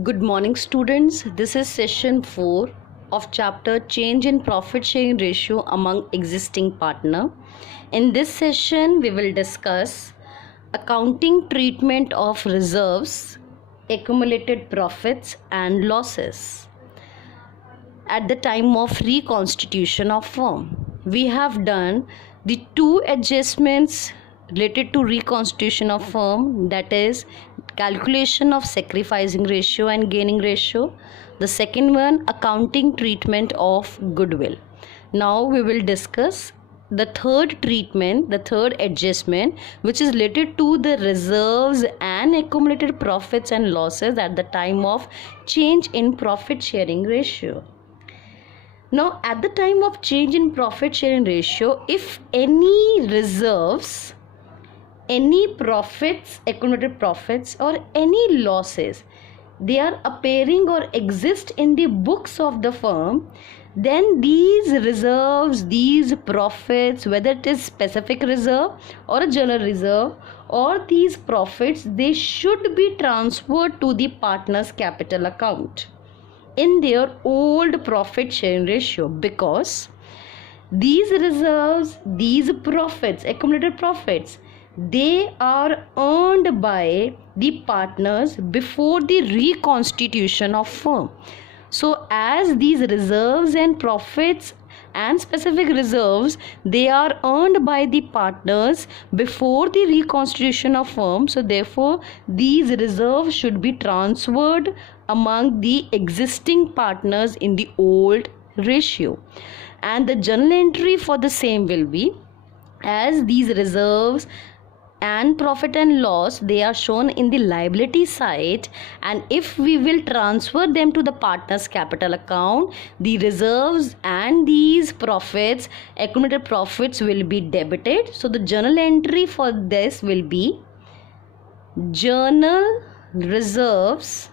Good morning, students. This is session 4 of chapter Change in Profit Sharing Ratio among Existing Partner. In this session, we will discuss accounting treatment of reserves, accumulated profits and losses at the time of reconstitution of firm. We have done the two adjustments related to reconstitution of firm, that is calculation of sacrificing ratio and gaining ratio. The second one, accounting treatment of goodwill. Now we will discuss the third treatment, the third adjustment, which is related to the reserves and accumulated profits and losses at the time of change in profit sharing ratio. Now, at the time of change in profit sharing ratio, if any reserves, any profits, accumulated profits or any losses, they are appearing or exist in the books of the firm, then these reserves, these profits, whether it is specific reserve or a general reserve, or these profits, they should be transferred to the partner's capital account in their old profit sharing ratio, because these reserves, these profits, accumulated profits, they are earned by the partners before the reconstitution of firm. So as these reserves and profits and specific reserves, they are earned by the partners before the reconstitution of firm, so therefore these reserves should be transferred among the existing partners in the old ratio, and the journal entry for the same will be, as these reserves and profit and loss, they are shown in the liability side, and if we will transfer them to the partner's capital account, the reserves and these profits, accumulated profits, will be debited. So the journal entry for this will be journal reserves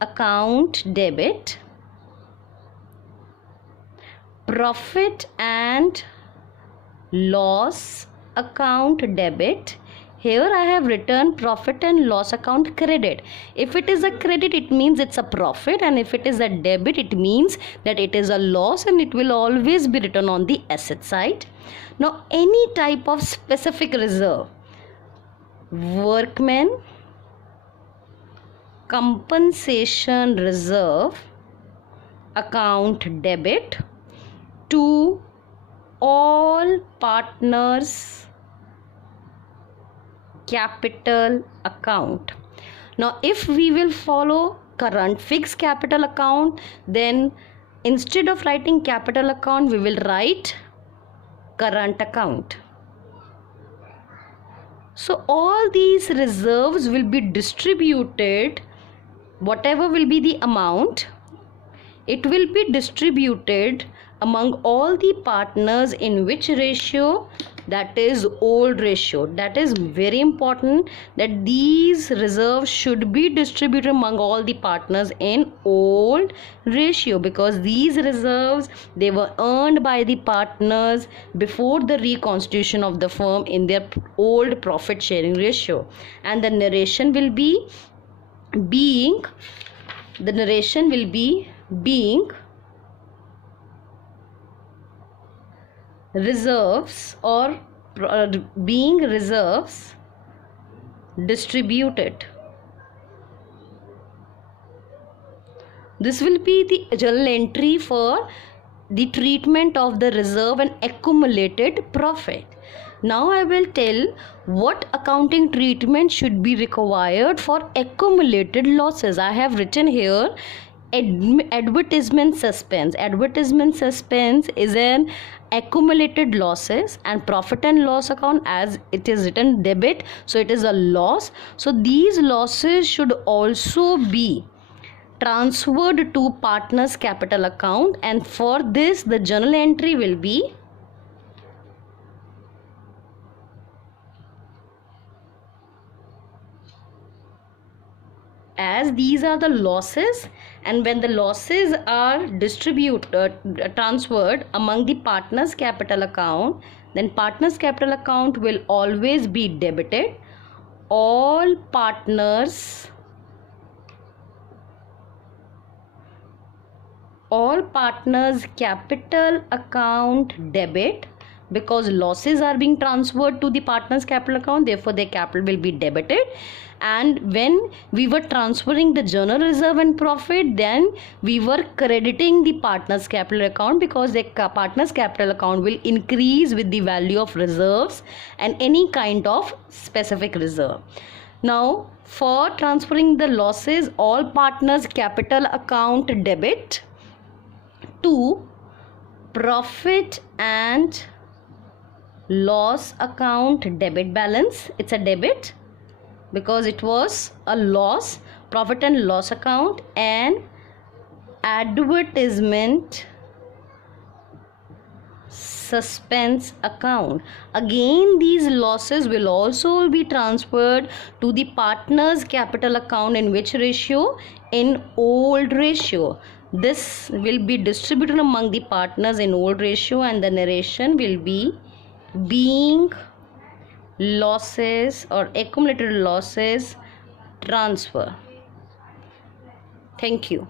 account debit, profit and loss account debit. Here I have written profit and loss account credit. If it is a credit, it means it's a profit, and if it is a debit, it means that it is a loss, and it will always be written on the asset side. Now, any type of specific reserve, workmen compensation reserve account debit to all partners capital account. Now if we will follow current fixed capital account, then instead of writing capital account, we will write current account. So all these reserves will be distributed, whatever will be the amount, it will be distributed among all the partners in which ratio? That is old ratio. That is very important, that these reserves should be distributed among all the partners in old ratio, because these reserves, they were earned by the partners before the reconstitution of the firm in their old profit sharing ratio. And the narration will be being reserves or being reserves distributed. This will be the journal entry for the treatment of the reserve and accumulated profit. Now I will tell what accounting treatment should be required for accumulated losses. I have written here advertisement suspense. Advertisement suspense is an accumulated losses, and profit and loss account, as it is written debit, so it is a loss. So these losses should also be transferred to partners capital account, and for this the journal entry will be as these are the losses, and when the losses are transferred among the partners capital account, then partners capital account will always be debited. All partners all partners capital account debit, because losses are being transferred to the partners capital account, therefore their capital will be debited. And when we were transferring the general reserve and profit, then we were crediting the partners capital account, because the partners capital account will increase with the value of reserves and any kind of specific reserve. Now for transferring the losses, all partners capital account debit to profit and loss account debit balance. It's a debit because it was a loss, profit and loss account, and advertisement suspense account. Again, these losses will also be transferred to the partners capital account. In which ratio? In old ratio. This will be distributed among the partners in old ratio, and the narration will be being losses or accumulated losses transfer. Thank you.